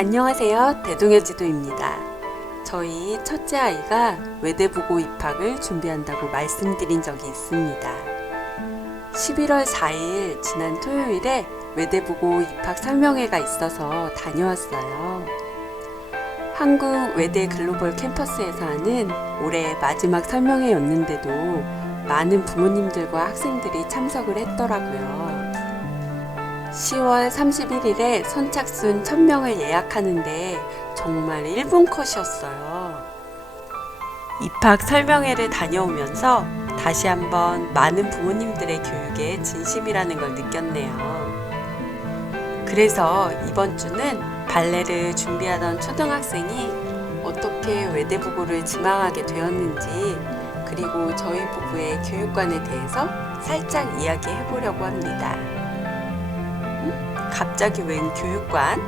안녕하세요. 대동여 지도입니다. 저희 첫째 아이가 외대부고 입학을 준비한다고 말씀드린 적이 있습니다. 11월 4일 지난 토요일에 외대부고 입학 설명회가 있어서 다녀왔어요. 한국 외대 글로벌 캠퍼스에서 하는 올해 마지막 설명회였는데도 많은 부모님들과 학생들이 참석을 했더라고요. 10월 31일에 선착순 1000명을 예약하는데 정말 1분 컷이었어요. 입학 설명회를 다녀오면서 다시 한번 많은 부모님들의 교육에 진심이라는 걸 느꼈네요. 그래서 이번 주는 발레를 준비하던 초등학생이 어떻게 외대부고를 지망하게 되었는지, 그리고 저희 부부의 교육관에 대해서 살짝 이야기해 보려고 합니다. 갑자기 웬 교육관?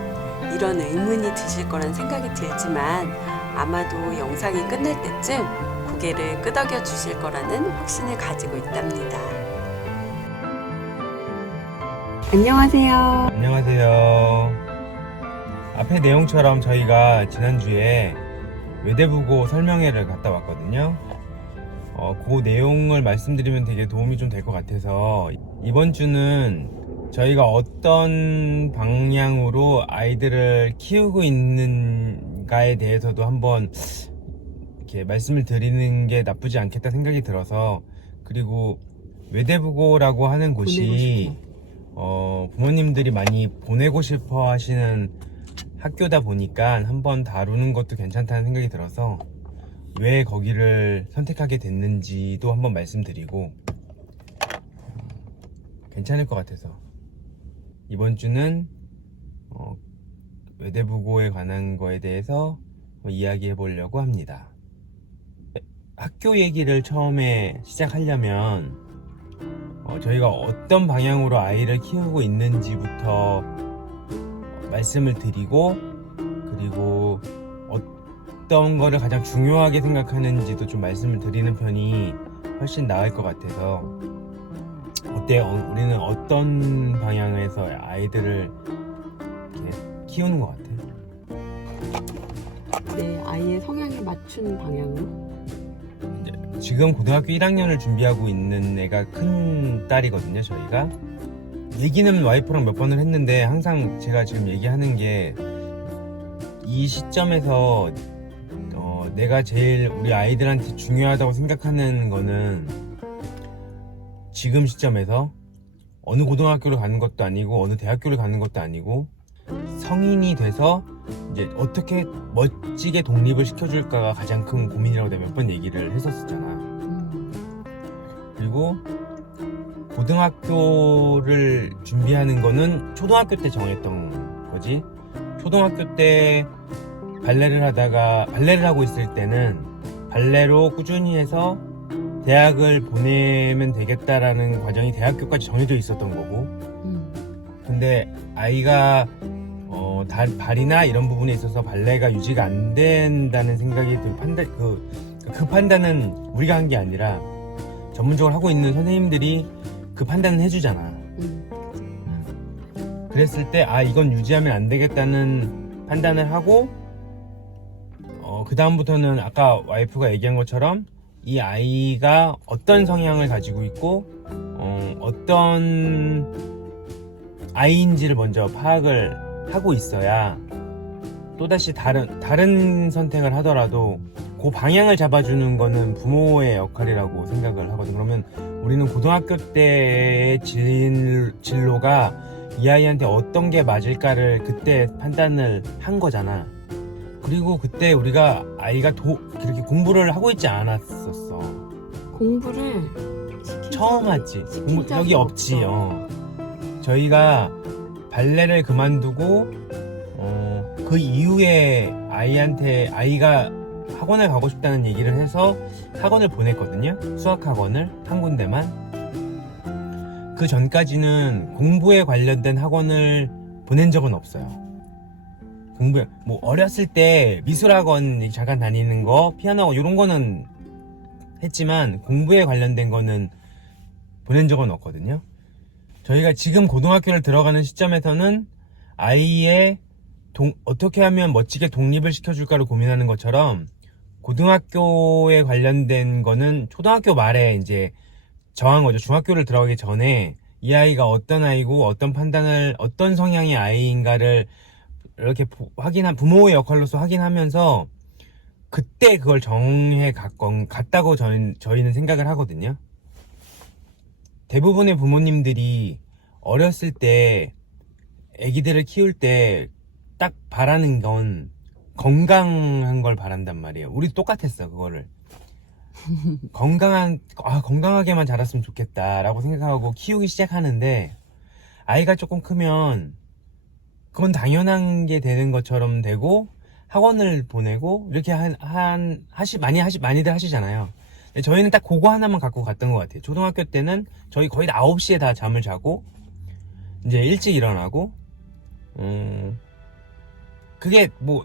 이런 의문이 드실 거란 생각이 들지만 아마도 영상이 끝날 때쯤 고개를 끄덕여 주실 거라는 확신을 가지고 있답니다. 안녕하세요. 안녕하세요. 앞의 내용처럼 저희가 지난주에 외대부고 설명회를 갔다 왔거든요. 그 내용을 말씀드리면 되게 도움이 좀 될 것 같아서 이번 주는 저희가 어떤 방향으로 아이들을 키우고 있는가에 대해서도 한번 이렇게 말씀을 드리는 게 나쁘지 않겠다 생각이 들어서, 그리고 외대부고라고 하는 곳이 부모님들이 많이 보내고 싶어 하시는 학교다 보니까 한번 다루는 것도 괜찮다는 생각이 들어서 왜 거기를 선택하게 됐는지도 한번 말씀드리고 괜찮을 것 같아서 이번 주는 외대부고에 관한 거에 대해서 이야기해 보려고 합니다. 학교 얘기를 처음에 시작하려면 저희가 어떤 방향으로 아이를 키우고 있는지부터 말씀을 드리고, 그리고 어떤 거를 가장 중요하게 생각하는지도 좀 말씀을 드리는 편이 훨씬 나을 것 같아서, 어때요? 우리는 어떤 방향에서 아이들을 이렇게 키우는 것 같아요? 네, 아이의 성향에 맞춘 방향으로? 지금 고등학교 1학년을 준비하고 있는 애가 큰 딸이거든요, 저희가. 얘기는 와이프랑 몇 번을 했는데 항상 제가 지금 얘기하는 게, 이 시점에서 내가 제일 우리 아이들한테 중요하다고 생각하는 거는 지금 시점에서 어느 고등학교를 가는 것도 아니고 어느 대학교를 가는 것도 아니고, 성인이 돼서 이제 어떻게 멋지게 독립을 시켜줄까가 가장 큰 고민이라고 내가 몇 번 얘기를 했었잖아. 그리고 고등학교를 준비하는 거는 초등학교 때 정했던 거지. 초등학교 때 발레를 하고 있을 때는 발레로 꾸준히 해서 대학을 보내면 되겠다라는 과정이 대학교까지 정해져 있었던 거고, 근데 아이가 발이나 이런 부분에 있어서 발레가 유지가 안 된다는 생각이 그 판단은 우리가 한 게 아니라 전문적으로 하고 있는 선생님들이 그 판단을 해주잖아. 그랬을 때 이건 유지하면 안 되겠다는 판단을 하고, 그 다음부터는 아까 와이프가 얘기한 것처럼 이 아이가 어떤 성향을 가지고 있고 어떤 아이인지를 먼저 파악을 하고 있어야 또다시 다른 선택을 하더라도 그 방향을 잡아주는 거는 부모의 역할이라고 생각을 하거든. 그러면 우리는 고등학교 때의 진로가 이 아이한테 어떤 게 맞을까를 그때 판단을 한 거잖아. 그리고 그때 우리가 아이가 그렇게 공부를 하고 있지 않았었어. 공부를 처음 하지. 공부 여기 없지. 저희가 발레를 그만두고 그 이후에 아이가 학원을 가고 싶다는 얘기를 해서 학원을 보냈거든요. 수학 학원을 한 군데만. 그 전까지는 공부에 관련된 학원을 보낸 적은 없어요. 어렸을 때 미술학원 잠깐 다니는 거, 피아노 이런 거는 했지만 공부에 관련된 거는 보낸 적은 없거든요. 저희가 지금 고등학교를 들어가는 시점에서는 아이의 어떻게 하면 멋지게 독립을 시켜줄까를 고민하는 것처럼 고등학교에 관련된 거는 초등학교 말에 이제 정한 거죠. 중학교를 들어가기 전에 이 아이가 어떤 아이고 어떤 성향의 아이인가를 이렇게 부모의 역할로서 확인하면서 그때 그걸 정해 갔다고 저희는 생각을 하거든요. 대부분의 부모님들이 어렸을 때 아기들을 키울 때 딱 바라는 건 건강한 걸 바란단 말이에요. 우리도 똑같았어, 그거를. 건강하게만 자랐으면 좋겠다라고 생각하고 키우기 시작하는데, 아이가 조금 크면 그건 당연한 게 되는 것처럼 되고, 학원을 보내고, 이렇게 많이들 하시잖아요. 근데 저희는 딱 그거 하나만 갖고 갔던 것 같아요. 초등학교 때는 저희 거의 9시에 다 잠을 자고, 이제 일찍 일어나고, 그게 뭐,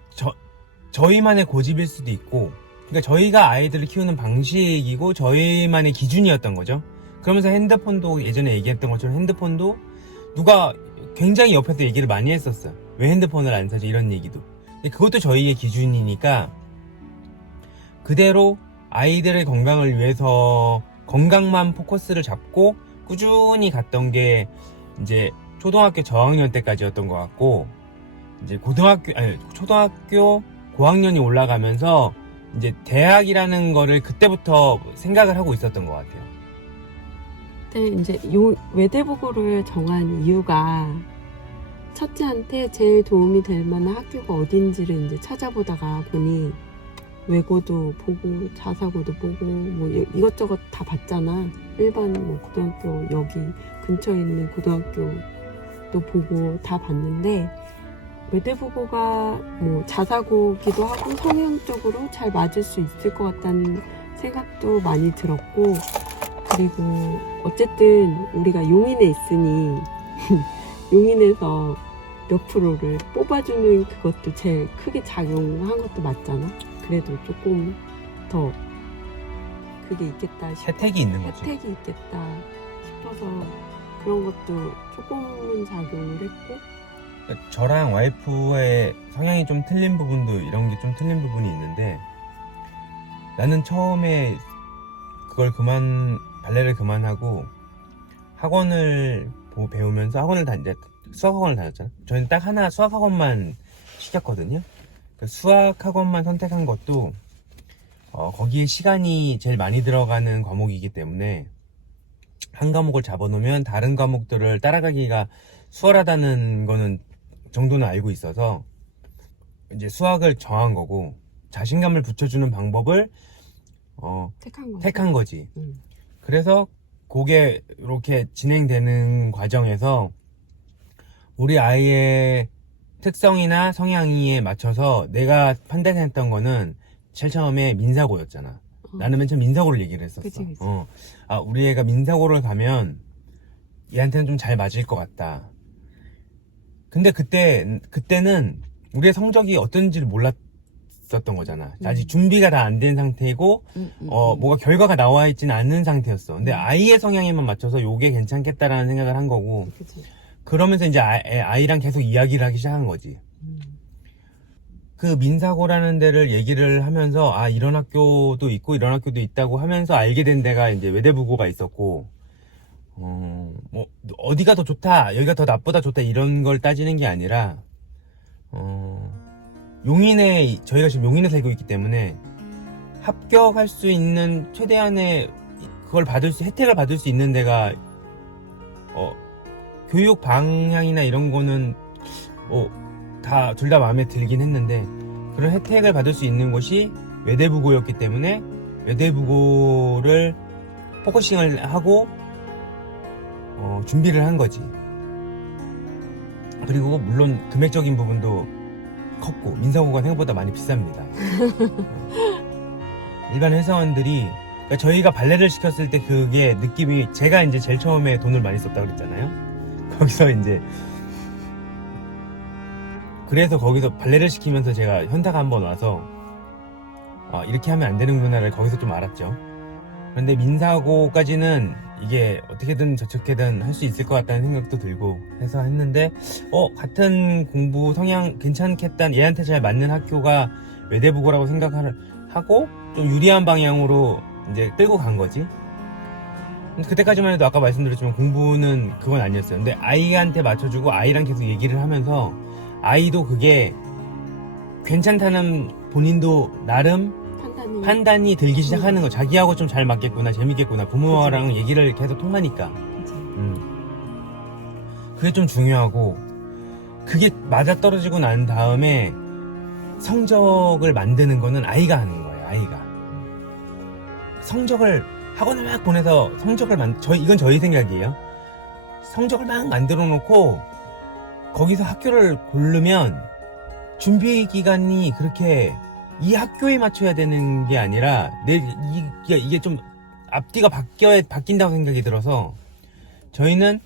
저희만의 고집일 수도 있고, 그러니까 저희가 아이들을 키우는 방식이고, 저희만의 기준이었던 거죠. 그러면서 핸드폰도 예전에 얘기했던 것처럼 핸드폰도 누가 굉장히 옆에서 얘기를 많이 했었어요. 왜 핸드폰을 안 사지? 이런 얘기도. 근데 그것도 저희의 기준이니까, 그대로 아이들의 건강을 위해서 건강만 포커스를 잡고 꾸준히 갔던 게 이제 초등학교 저학년 때까지였던 것 같고, 이제 초등학교 고학년이 올라가면서 이제 대학이라는 거를 그때부터 생각을 하고 있었던 것 같아요. 근데 이제 외대부고를 정한 이유가 첫째한테 제일 도움이 될 만한 학교가 어딘지를 이제 찾아보다가 보니 외고도 보고 자사고도 보고 뭐 이것저것 다 봤잖아. 일반 뭐 고등학교 여기 근처에 있는 고등학교도 보고 다 봤는데 외대부고가 뭐 자사고기도 하고 성향적으로 잘 맞을 수 있을 것 같다는 생각도 많이 들었고, 그리고 어쨌든 우리가 용인에 있으니 용인에서 몇 프로를 뽑아주는 그것도 제일 크게 작용한 것도 맞잖아. 그래도 조금 더 그게 있겠다 싶어. 혜택이 있는 거죠. 혜택이 있겠다 싶어서 그런 것도 조금은 작용을 했고, 저랑 와이프의 성향이 좀 틀린 부분도 이런 게 좀 틀린 부분이 있는데, 나는 처음에 발레를 그만하고 학원을 배우면서 수학학원을 다녔잖아. 저희는 딱 하나 수학학원만 시켰거든요. 수학학원만 선택한 것도 거기에 시간이 제일 많이 들어가는 과목이기 때문에 한 과목을 잡아놓으면 다른 과목들을 따라가기가 수월하다는 거는 정도는 알고 있어서 이제 수학을 정한 거고, 자신감을 붙여주는 방법을 택한 거지. 그래서 그게 이렇게 진행되는 과정에서 우리 아이의 특성이나 성향에 맞춰서 내가 판단했던 거는 제일 처음에 민사고였잖아. 나는 맨 처음 민사고를 얘기를 했었어. 그치. 우리 애가 민사고를 가면 얘한테는 좀 잘 맞을 것 같다. 근데 그때는 우리의 성적이 어떤지를 몰랐었던 거잖아. 아직 준비가 다 안 된 상태이고, 뭐가 결과가 나와 있지는 않는 상태였어. 근데 아이의 성향에만 맞춰서 요게 괜찮겠다라는 생각을 한 거고, 그치. 그러면서 이제 아이랑 계속 이야기를 하기 시작한 거지. 그 민사고라는 데를 얘기를 하면서, 이런 학교도 있고 이런 학교도 있다고 하면서 알게 된 데가 이제 외대부고가 있었고, 뭐 어디가 더 좋다, 여기가 더 나쁘다, 좋다 이런 걸 따지는 게 아니라, 저희가 지금 용인에 살고 있기 때문에 합격할 수 있는 최대한의 혜택을 받을 수 있는 데가 교육 방향이나 이런 거는 둘 다 마음에 들긴 했는데, 그런 혜택을 받을 수 있는 곳이 외대부고였기 때문에 외대부고를 포커싱을 하고 준비를 한 거지. 그리고 물론 금액적인 부분도 컸고, 민사고가 생각보다 많이 비쌉니다. 일반 회사원들이, 그러니까 저희가 발레를 시켰을 때 그게 느낌이, 제가 이제 제일 처음에 돈을 많이 썼다고 그랬잖아요. 거기서 이제 그래서 거기서 발레를 시키면서 제가 현타가 한번 와서 이렇게 하면 안 되는구나를 거기서 좀 알았죠. 그런데 민사고까지는 이게 어떻게든 저렇게든 할 수 있을 것 같다는 생각도 들고 해서 했는데 같은 공부 성향 괜찮겠다는 얘한테 잘 맞는 학교가 외대부고라고 생각을 하고 좀 유리한 방향으로 이제 끌고 간 거지. 그때까지만 해도 아까 말씀드렸지만 공부는 그건 아니었어요. 근데 아이한테 맞춰주고 아이랑 계속 얘기를 하면서 아이도 그게 괜찮다는 본인도 나름 판단이 들기 시작하는 거. 자기하고 좀 잘 맞겠구나, 재밌겠구나. 부모랑 그치. 얘기를 계속 통하니까. 그치. 그게 좀 중요하고, 그게 맞아떨어지고 난 다음에 성적을 만드는 거는 아이가 하는 거예요. 아이가 성적을 학원을 막 보내서 성적을 이건 저희 생각이에요. 성적을 막 만들어 놓고 거기서 학교를 고르면 준비 기간이 그렇게 이 학교에 맞춰야 되는 게 아니라 이게 좀 앞뒤가 바뀐다고 생각이 들어서 저희는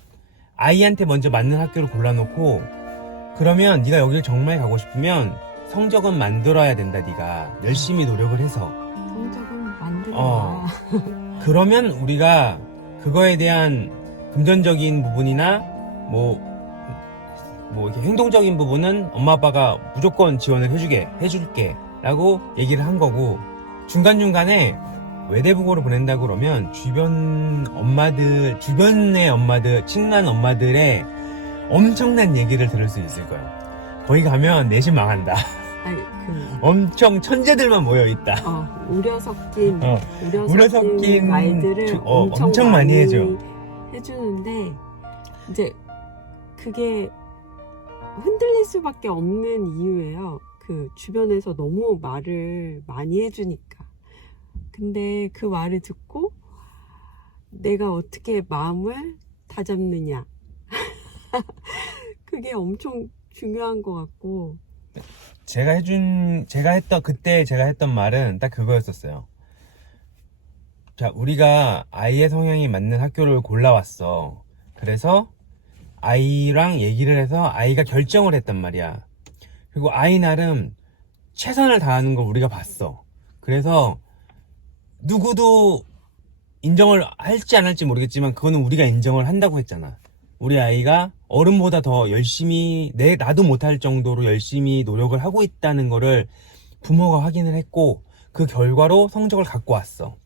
아이한테 먼저 맞는 학교를 골라놓고, 그러면 네가 여기를 정말 가고 싶으면 성적은 만들어야 된다. 네가 열심히 노력을 해서 성적은 만들어. 그러면 우리가 그거에 대한 금전적인 부분이나 뭐 이렇게 행동적인 부분은 엄마 아빠가 무조건 지원을 해줄게 라고 얘기를 한 거고, 중간중간에 외대부고를 보낸다고 그러면 주변의 엄마들, 친한 엄마들의 엄청난 얘기를 들을 수 있을 거예요. 거기 가면 내 집 망한다. 아니, 엄청 천재들만 모여있다. 우려 섞인 우려 섞인 말들을 엄청 많이 해줘. 해주는데 이제 그게 흔들릴 수밖에 없는 이유예요. 그 주변에서 너무 말을 많이 해주니까. 근데 그 말을 듣고 내가 어떻게 마음을 다잡느냐. 그게 엄청 중요한 것 같고. 그때 제가 했던 말은 딱 그거였었어요. 자, 우리가 아이의 성향이 맞는 학교를 골라왔어. 그래서 아이랑 얘기를 해서 아이가 결정을 했단 말이야. 그리고 아이 나름 최선을 다하는 걸 우리가 봤어. 그래서 누구도 인정을 할지 안 할지 모르겠지만 그거는 우리가 인정을 한다고 했잖아. 우리 아이가 어른보다 더 열심히, 나도 못할 정도로 열심히 노력을 하고 있다는 거를 부모가 확인을 했고, 그 결과로 성적을 갖고 왔어.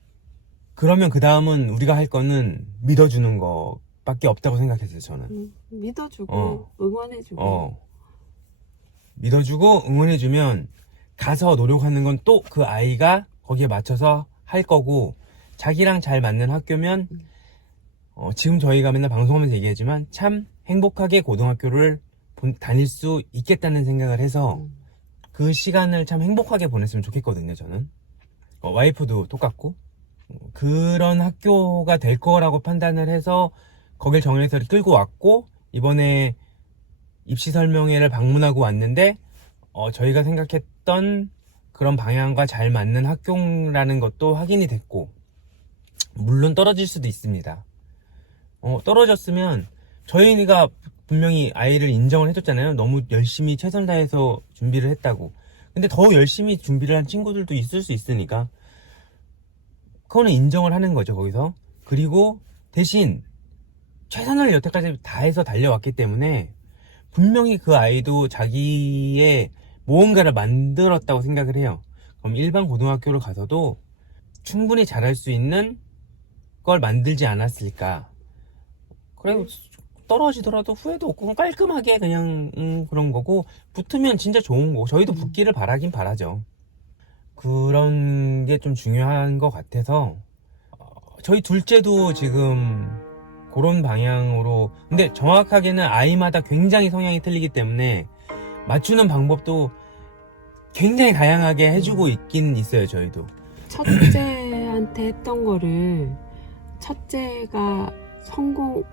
그러면 그 다음은 우리가 할 거는 믿어주는 거밖에 없다고 생각했어요, 저는. 믿어주고 응원해주고. 믿어주고 응원해주면 가서 노력하는 건 또 그 아이가 거기에 맞춰서 할 거고, 자기랑 잘 맞는 학교면 지금 저희가 맨날 방송하면서 얘기하지만 참 행복하게 고등학교를 다닐 수 있겠다는 생각을 해서 그 시간을 참 행복하게 보냈으면 좋겠거든요, 저는. 와이프도 똑같고, 그런 학교가 될 거라고 판단을 해서 거길 정해서 끌고 왔고, 이번에 입시 설명회를 방문하고 왔는데 저희가 생각했던 그런 방향과 잘 맞는 학교라는 것도 확인이 됐고, 물론 떨어질 수도 있습니다. 떨어졌으면 저희가 분명히 아이를 인정을 해줬잖아요. 너무 열심히 최선을 다해서 준비를 했다고. 근데 더 열심히 준비를 한 친구들도 있을 수 있으니까 그거는 인정을 하는 거죠, 거기서. 그리고 대신 최선을 여태까지 다해서 달려왔기 때문에 분명히 그 아이도 자기의 무언가를 만들었다고 생각을 해요. 그럼 일반 고등학교를 가서도 충분히 잘할 수 있는 걸 만들지 않았을까. 그래, 떨어지더라도 후회도 없고 깔끔하게 그냥 그런 거고, 붙으면 진짜 좋은 거고, 저희도 붙기를 바라긴 바라죠. 그런 게 좀 중요한 것 같아서 저희 둘째도 지금 그런 방향으로, 근데 정확하게는 아이마다 굉장히 성향이 틀리기 때문에 맞추는 방법도 굉장히 다양하게 해주고 있긴 있어요, 저희도. 첫째한테 했던 거를 첫째가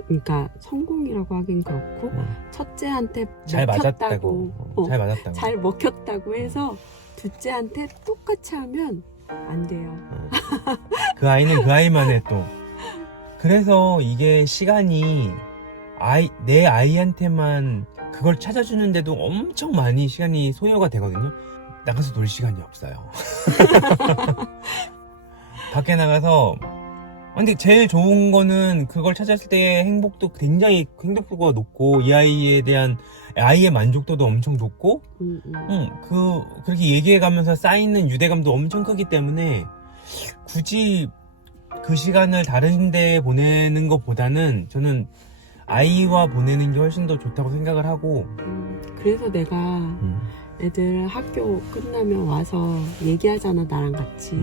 그러니까 성공이라고 하긴 그렇고, 첫째한테 잘 먹혔다고, 맞았다고. 잘 맞았다고. 잘 먹혔다고 해서 둘째한테 똑같이 하면 안 돼요. 그 아이는 그 아이만의 또. 그래서 이게 시간이 내 아이한테만 그걸 찾아주는데도 엄청 많이 시간이 소요가 되거든요. 나가서 놀 시간이 없어요. 밖에 나가서 근데 제일 좋은 거는 그걸 찾았을 때의 행복도 굉장히 행복도가 높고 이 아이에 대한 아이의 만족도도 엄청 높고 그렇게 얘기해가면서 쌓이는 유대감도 엄청 크기 때문에 굳이 그 시간을 다른 데 보내는 것보다는 저는 아이와 보내는 게 훨씬 더 좋다고 생각을 하고 그래서 내가 애들 학교 끝나면 와서 얘기하잖아, 나랑 같이.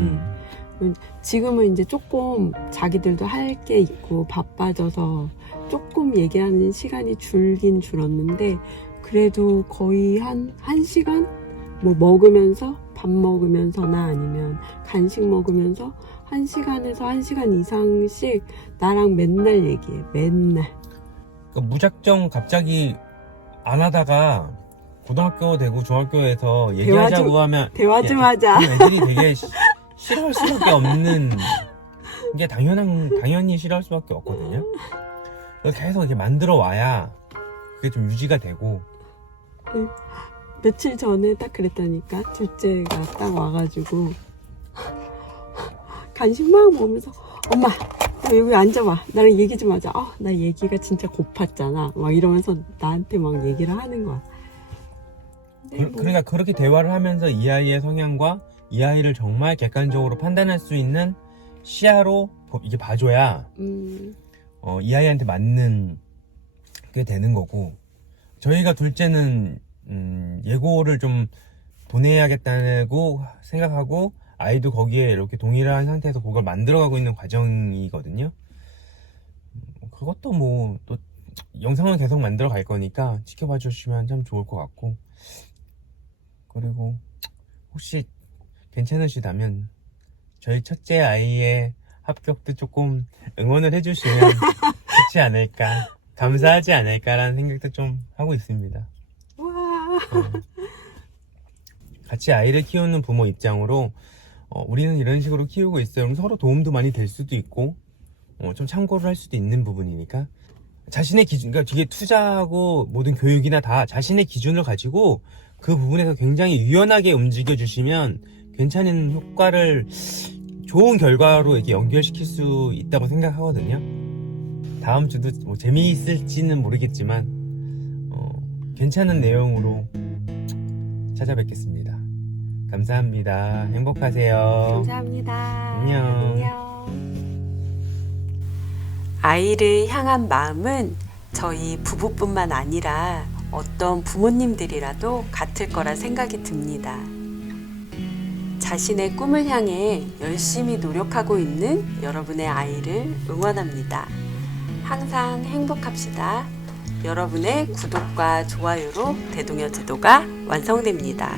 지금은 이제 조금 자기들도 할 게 있고 바빠져서 조금 얘기하는 시간이 줄긴 줄었는데 그래도 거의 한 시간? 뭐 먹으면서 밥 먹으면서나 아니면 간식 먹으면서 1시간에서 1시간 이상씩 나랑 맨날 얘기해. 맨날. 그러니까 무작정 갑자기 안 하다가 고등학교 되고 중학교에서 얘기하자고 하면 대화 좀 하자. 그럼 애들이 되게 싫어할 수밖에 없는 게 당연히 싫어할 수밖에 없거든요. 그래서 계속 이렇게 만들어 와야 그게 좀 유지가 되고. 며칠 전에 딱 그랬다니까. 둘째가 딱 와가지고 간식 막 먹으면서 엄마 나 여기 앉아봐, 나랑 얘기 좀 하자. 나 얘기가 진짜 고팠잖아 막 이러면서 나한테 막 얘기를 하는 거야. 그러니까 그렇게 대화를 하면서 이 아이의 성향과 이 아이를 정말 객관적으로 판단할 수 있는 시야로 이게 봐줘야 이 아이한테 맞는 게 되는 거고, 저희가 둘째는 예고를 좀 보내야겠다고 생각하고 아이도 거기에 이렇게 동의를 한 상태에서 그걸 만들어가고 있는 과정이거든요. 그것도 뭐 또 영상은 계속 만들어 갈 거니까 지켜봐 주시면 참 좋을 것 같고, 그리고 혹시 괜찮으시다면 저희 첫째 아이의 합격도 조금 응원을 해주시면 좋지 않을까, 감사하지 않을까라는 생각도 좀 하고 있습니다. 와. 같이 아이를 키우는 부모 입장으로 우리는 이런 식으로 키우고 있어요. 그럼 서로 도움도 많이 될 수도 있고 좀 참고를 할 수도 있는 부분이니까 자신의 기준, 그러니까 이게 투자하고 모든 교육이나 다 자신의 기준을 가지고 그 부분에서 굉장히 유연하게 움직여 주시면 괜찮은 효과를, 좋은 결과로 이렇게 연결시킬 수 있다고 생각하거든요. 다음 주도 뭐 재미있을지는 모르겠지만 괜찮은 내용으로 찾아뵙겠습니다. 감사합니다. 행복하세요. 감사합니다. 안녕. 아이를 향한 마음은 저희 부부뿐만 아니라 어떤 부모님들이라도 같을 거라 생각이 듭니다. 자신의 꿈을 향해 열심히 노력하고 있는 여러분의 아이를 응원합니다. 항상 행복합시다. 여러분의 구독과 좋아요로 대동여 제도가 완성됩니다.